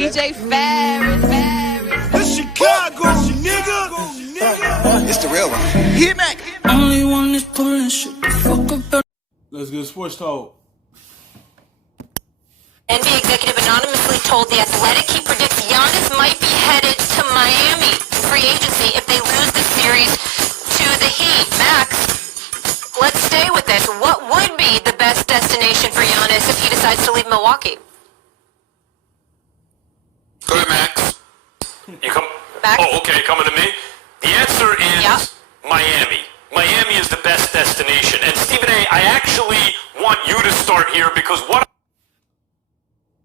DJ Ferris. The Chicago, nigga. It's the real one. Hit me. Only one is pulling shit the fuck up. Let's get sports talk. NBA executive anonymously told The Athletic he predicts Giannis might be headed to Miami free agency if they lose the series to the Heat. Max, let's stay with this. What would be the best destination for Giannis if he decides to leave Milwaukee? Go ahead, Max. You come? Max? Oh, okay, coming to me? The answer is Miami. Miami is the best destination. And Stephen A., I actually want you to start here because what...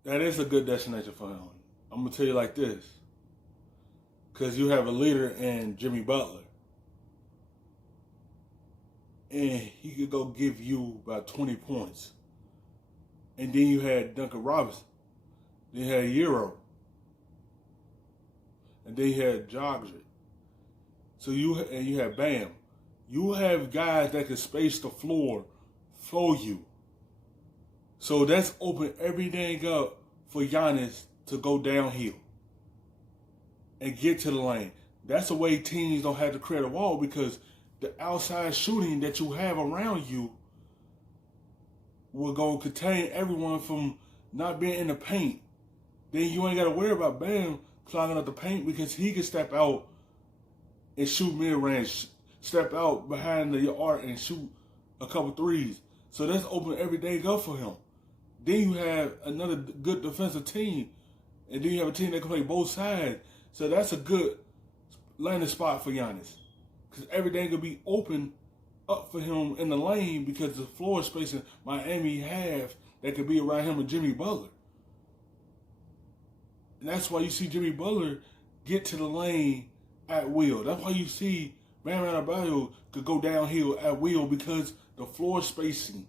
That is a good destination for him. I'm going to tell you like this. Because you have a leader in Jimmy Butler. And he could go give you about 20 points. And then you had Duncan Robinson. Then you had Euro. And then you had Jogdrick. So you had Bam. You have guys that can space the floor for you. So that's opened everything up for Giannis to go downhill and get to the lane. That's the way teams don't have to create a wall, because the outside shooting that you have around you will go contain everyone from not being in the paint. Then you ain't got to worry about Bam clogging up the paint, because he can step out and shoot mid-range, step out behind the arc and shoot a couple threes. So that's open everything up for him. Then you have another good defensive team, and then you have a team that can play both sides. So that's a good landing spot for Giannis, because everything will be open up for him in the lane, because the floor space in Miami have that could be around him and Jimmy Butler. And that's why you see Jimmy Butler get to the lane at will. That's why you see Bam Adebayo could go downhill at will, because the floor spacing.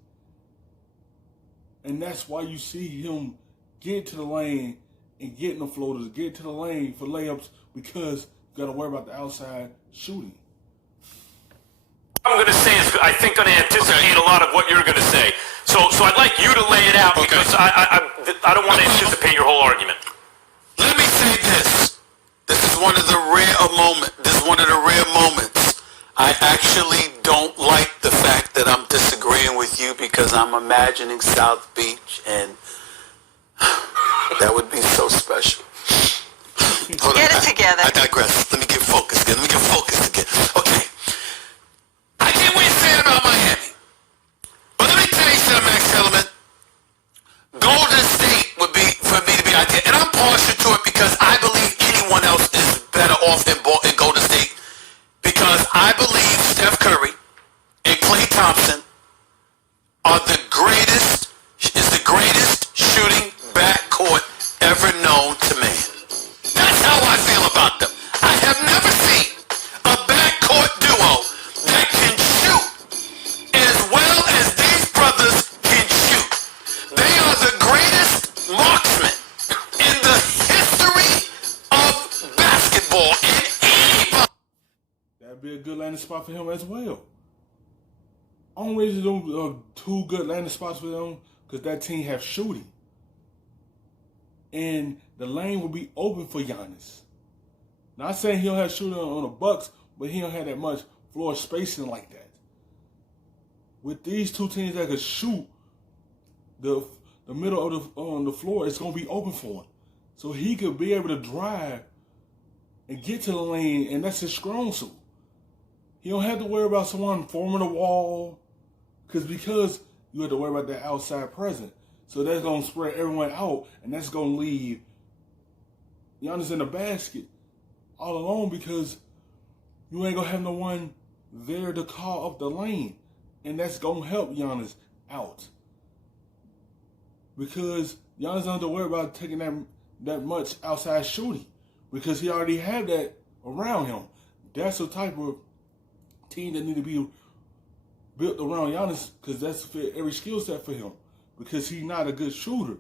And that's why you see him get to the lane and getting the floaters, get to the lane for layups, because you got to worry about the outside shooting. I'm going to say is, I think, going to anticipate a lot of what you're going to say. So I'd like you to lay it out, because I don't want to anticipate your whole argument. Let me say this. This is one of the rare moments. This is one of the rare moments. I actually don't like the fact that I'm disagreeing with you, because I'm imagining South Beach, and that would be so special. Get it together. I digress. Let me get focused again. Okay. I can't wait to say about Miami. But let me tell you something, Max Kellerman. Golden State would be, for me to be ideal. And I'm partial to it, because I believe anyone else is better off in Golden State. Because I believe Steph Curry and Klay Thompson are the greatest shooting backcourt ever known to man. That's how I feel about them. I have never seen a backcourt duo that can shoot as well as these brothers can shoot. They are the greatest marksmen in the history of basketball. That'd be a good landing spot for him as well. Only reason those two good landing spots for them, because that team have shooting. And the lane will be open for Giannis. Not saying he don't have shooting on the Bucks, but he don't have that much floor spacing like that. With these two teams that could shoot, the middle of the floor, it's going to be open for him. So he could be able to drive and get to the lane, and that's his strong suit. You don't have to worry about someone forming a wall, because you have to worry about that outside presence. So that's going to spread everyone out, and that's going to leave Giannis in the basket all alone, because you ain't going to have no one there to call up the lane. And that's going to help Giannis out, because Giannis don't have to worry about taking that much outside shooting, because he already had that around him. That's the type of team that need to be built around Giannis, because that's fit every skill set for him, because he's not a good shooter.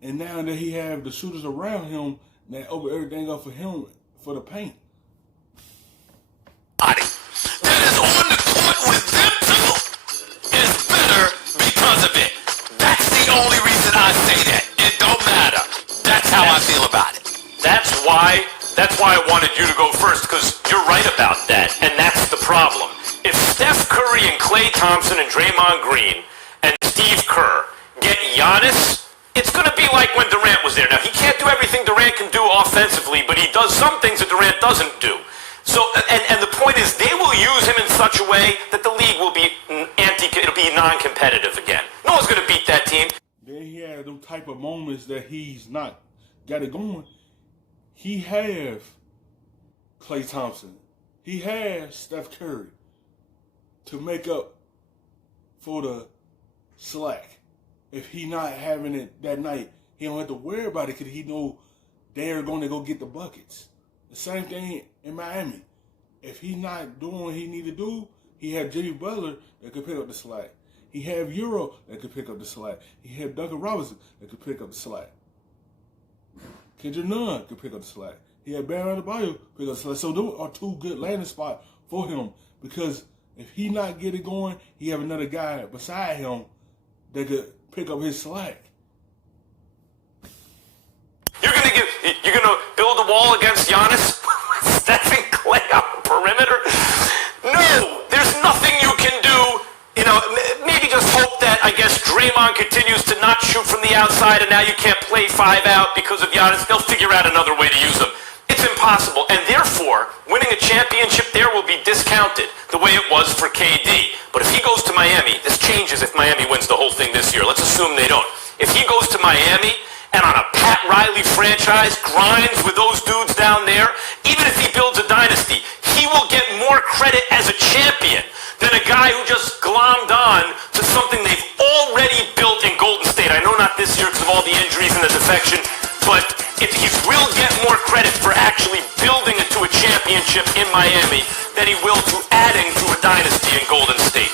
And now that he have the shooters around him, that open everything up for him for the paint. That is on the court with them two is better because of it. That's the only reason I say that. It don't matter. That's That's how I feel about it. That's why I wanted you to go first, because you're right about that, and that's the problem. If Steph Curry and Klay Thompson and Draymond Green and Steve Kerr get Giannis, it's going to be like when Durant was there. Now, he can't do everything Durant can do offensively, but he does some things that Durant doesn't do. So, and the point is, they will use him in such a way that the league will be it'll be non-competitive again. No one's going to beat that team. Then he had them type of moments that he's not got it going. He have Klay Thompson. He has Steph Curry to make up for the slack. If he not having it that night, he don't have to worry about it because he know they're going to go get the buckets. The same thing in Miami. If he not doing what he need to do, he have Jimmy Butler that could pick up the slack. He have Euro that could pick up the slack. He have Duncan Robinson that could pick up the slack. Kendrick Nunn could pick up the slack. He had Bam Adebayo pick up the slack. So those are two good landing spots for him, because if he not get it going, he have another guy beside him that could pick up his slack. You're gonna build a wall against Giannis? Steph and Klay on the perimeter? No, there's nothing you can do. You know, maybe just hope that, I guess, Draymond continues to not shoot from the outside and now you can't play 5 out because of Giannis. They'll figure out another way to use him. It's impossible. And therefore, winning a championship there will be discounted the way it was for KD. But if he goes to Miami, this changes if Miami wins the whole thing this year. Let's assume they don't. If he goes to Miami and on a Pat Riley franchise grinds with those dudes down there, even if he builds a dynasty, he will get more credit as a champion than a guy who just glommed on to something they've already built in Golden State. I know not this year because of all the injuries and the defection, but he will get more credit for actually building it to a championship in Miami than he will to adding to a dynasty in Golden State.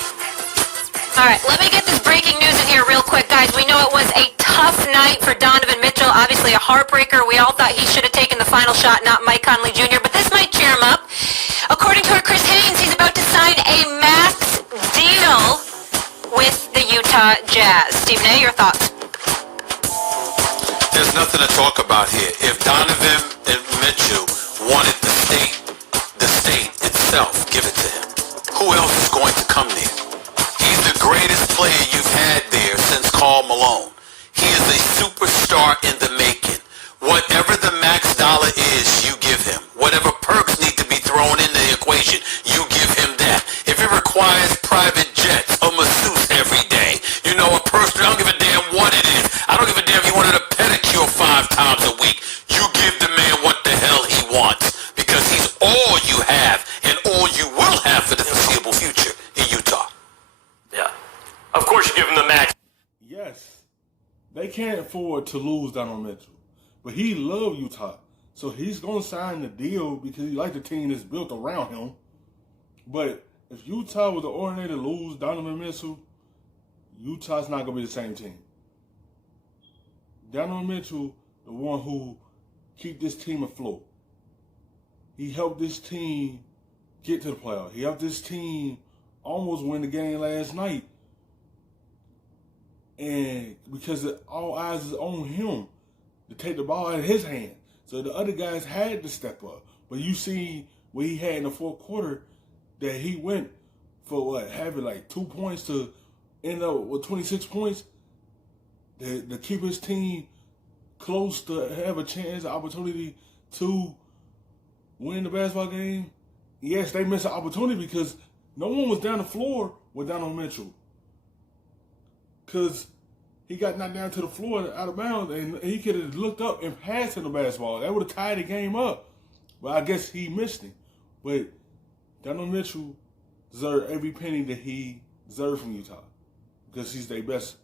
All right, let me get this breaking news in here real quick, guys. We know it was a tough night for Donovan Mitchell, obviously a heartbreaker. We all thought he should have taken the final shot, not Mike Conley Jr., but this might cheer him up. According to our Chris Haynes, he's about to sign a max deal with the Utah Jazz. Stephen A., your thoughts? There's nothing to talk about here. If Donovan Mitchell wanted the state itself, give it to him. Who else is going to come there? He's the greatest player you've had there since Karl Malone. He is a superstar in the making. Whatever the max dollar is, you give him. Whatever perks need to be thrown in the equation, you give him that. If it requires private jets, a masseuse every day, you know, a person, I don't give a damn what it is. I don't give a damn if he wanted a pedicure 5 times a week. You give the man what the hell he wants, because he's all you have and all you will have for the foreseeable future in Utah. Yeah. Of course you give him the max. Yes, they can't afford to lose Donovan Mitchell. But he loved Utah. So he's going to sign the deal because he likes the team that's built around him. But if Utah was the ordinary to lose Donovan Mitchell, Utah's not going to be the same team. Donovan Mitchell, the one who keep this team afloat. He helped this team get to the playoffs. He helped this team almost win the game last night. And because all eyes is on him to take the ball out of his hand. So the other guys had to step up. But you see what he had in the fourth quarter, that he went for having like 2 points to end up with 26 points to keep his team close to have a chance, opportunity to win the basketball game. Yes, they missed an opportunity because no one was down the floor with Donovan Mitchell. Because he got knocked down to the floor out of bounds, and he could have looked up and passed him the basketball. That would have tied the game up. But I guess he missed him. But Donovan Mitchell deserved every penny that he deserved from Utah because he's their best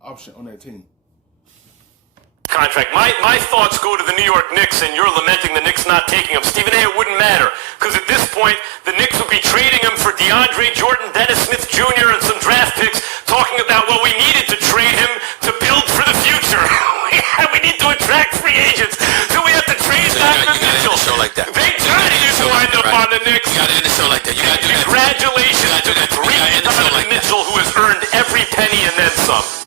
option on that team. Contract. My thoughts go to the New York Knicks, and you're lamenting the Knicks not taking him. Stephen A., it wouldn't matter, because at this point, the Knicks would be trading him for DeAndre Jordan, Dennis Smith Jr., and some draft picks, talking about, well, we needed to trade him to build for the future. We need to attract free agents, so we have to trade Donovan Mitchell. Show like that. They need to wind up on the Knicks. You got to end the show like that. You got to do that. Congratulations to the great Donovan Mitchell, who has earned every penny and then some.